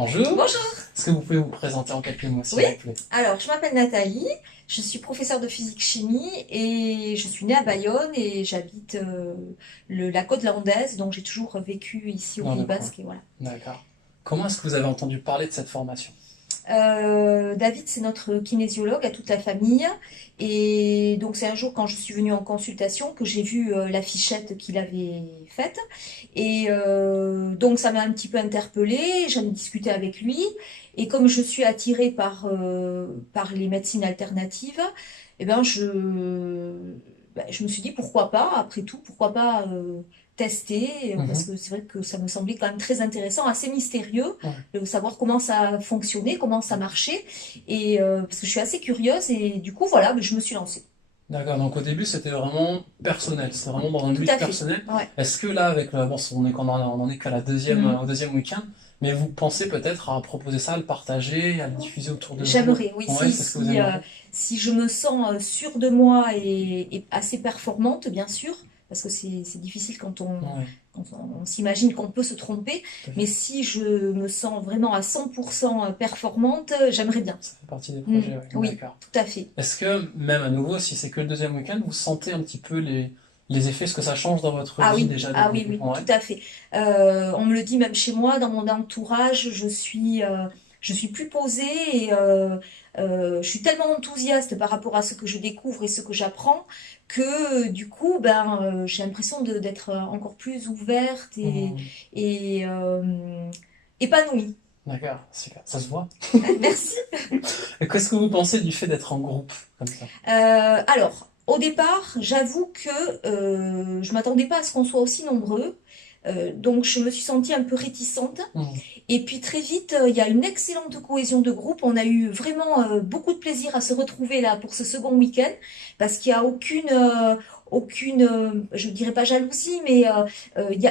Bonjour, Bonjour. est-ce que vous pouvez vous présenter en quelques mots, s'il Oui, vous plaît? alors je m'appelle Nathalie, je suis professeure de physique-chimie et je suis née à Bayonne et j'habite la côte landaise, donc j'ai toujours vécu ici au Dans Pays le coin. Basque et voilà. D'accord. Comment est-ce que vous avez entendu parler de cette formation? David, c'est notre kinésiologue à toute la famille. Et donc, c'est un jour, quand je suis venue en consultation, que j'ai vu la fichette qu'il avait faite. Et donc, ça m'a un petit peu interpellée. J'en ai discuté avec lui. Et comme je suis attirée par les médecines alternatives, eh ben, je me suis dit pourquoi pas, après tout, pourquoi pas tester, parce Mhm. que c'est vrai que ça me semblait quand même très intéressant, assez mystérieux Ouais. de savoir comment ça fonctionnait, comment ça marchait, et parce que je suis assez curieuse et du coup voilà, je me suis lancée. D'accord, donc au début c'était vraiment personnel, c'était vraiment dans un Tout but à fait. personnel. Ouais. Est-ce que là, avec bon, on en est qu'à la deuxième, Mhm. au deuxième week-end, mais vous pensez peut-être à proposer ça, à le partager, à le diffuser autour de vous? J'aimerais, oui, Ouais, c'est ce que vous aimeriez? si je me sens sûre de moi et assez performante, bien sûr, parce que c'est difficile Ouais, quand on s'imagine qu'on peut se tromper, tout à mais fait. si je me sens vraiment à 100% performante, j'aimerais bien. Ça fait partie des Mm. projets, ouais, Oui, d'accord. tout à fait. Est-ce que, même à nouveau, si c'est que le deuxième week-end, vous sentez un petit peu les effets, ce que ça change dans votre vie déjà dès le Ah oui, début? oui, Ouais. tout à fait. On me le dit même chez moi, dans mon entourage, je suis plus posée et je suis tellement enthousiaste par rapport à ce que je découvre et ce que j'apprends que du coup, j'ai l'impression d'être encore plus ouverte Hmm. et épanouie. D'accord, super, ça se voit. Merci. Et qu'est-ce que vous pensez du fait d'être en groupe, comme ça? Alors, au départ, j'avoue que je m'attendais pas à ce qu'on soit aussi nombreux. Donc je me suis sentie un peu réticente. Hmm. Et puis très vite, il y a une excellente cohésion de groupe. On a eu vraiment beaucoup de plaisir à se retrouver là pour ce second week-end parce qu'il n'y a je dirais pas jalousie, mais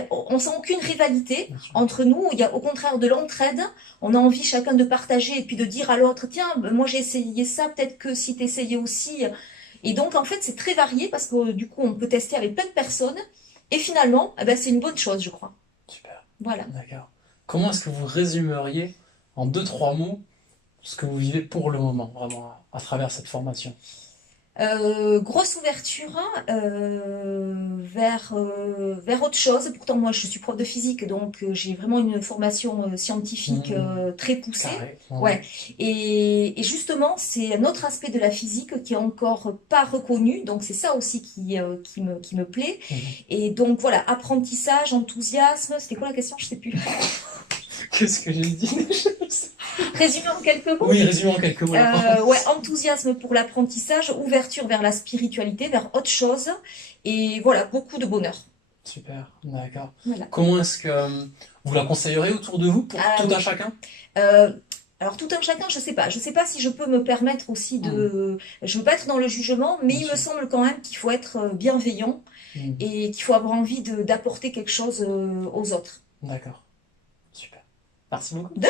on sent aucune rivalité Bien sûr. entre nous. Il y a au contraire de l'entraide. On a envie chacun de partager et puis de dire à l'autre, tiens, moi j'ai essayé ça, peut-être que si tu essayais aussi. Et donc en fait, c'est très varié parce que du coup, on peut tester avec plein de personnes. Et finalement, eh ben, c'est une bonne chose, je crois. Super, Voilà. d'accord. Comment est-ce que vous résumeriez en deux, trois mots ce que vous vivez pour le moment, vraiment, à travers cette formation? Grosse ouverture vers autre chose. Pourtant, moi, je suis prof de physique, donc j'ai vraiment une formation scientifique Hmm. très poussée. Carré, ouais. Ouais. Et justement, c'est un autre aspect de la physique qui est encore pas reconnu. Donc, c'est ça aussi qui me plaît. Mhm. Et donc, voilà, apprentissage, enthousiasme. C'était quoi la question? Je sais plus. Qu'est-ce que j'ai dit déjà? Résumé en quelques mots. Oui, résumons en quelques mots Ouais, l'apprentissage. enthousiasme pour l'apprentissage, ouverture vers la spiritualité, vers autre chose, et voilà, beaucoup de bonheur. Super, d'accord. Voilà. Comment est-ce que vous la conseillerez autour de vous pour Ah tout un oui. chacun? Euh, alors tout un chacun, je sais pas. Je sais pas si je peux me permettre aussi Hmm. Je veux pas être dans le jugement, mais Bien il me sûr. semble quand même qu'il faut être bienveillant Hmm. et qu'il faut avoir envie d'apporter quelque chose aux autres. D'accord, super. Merci beaucoup. De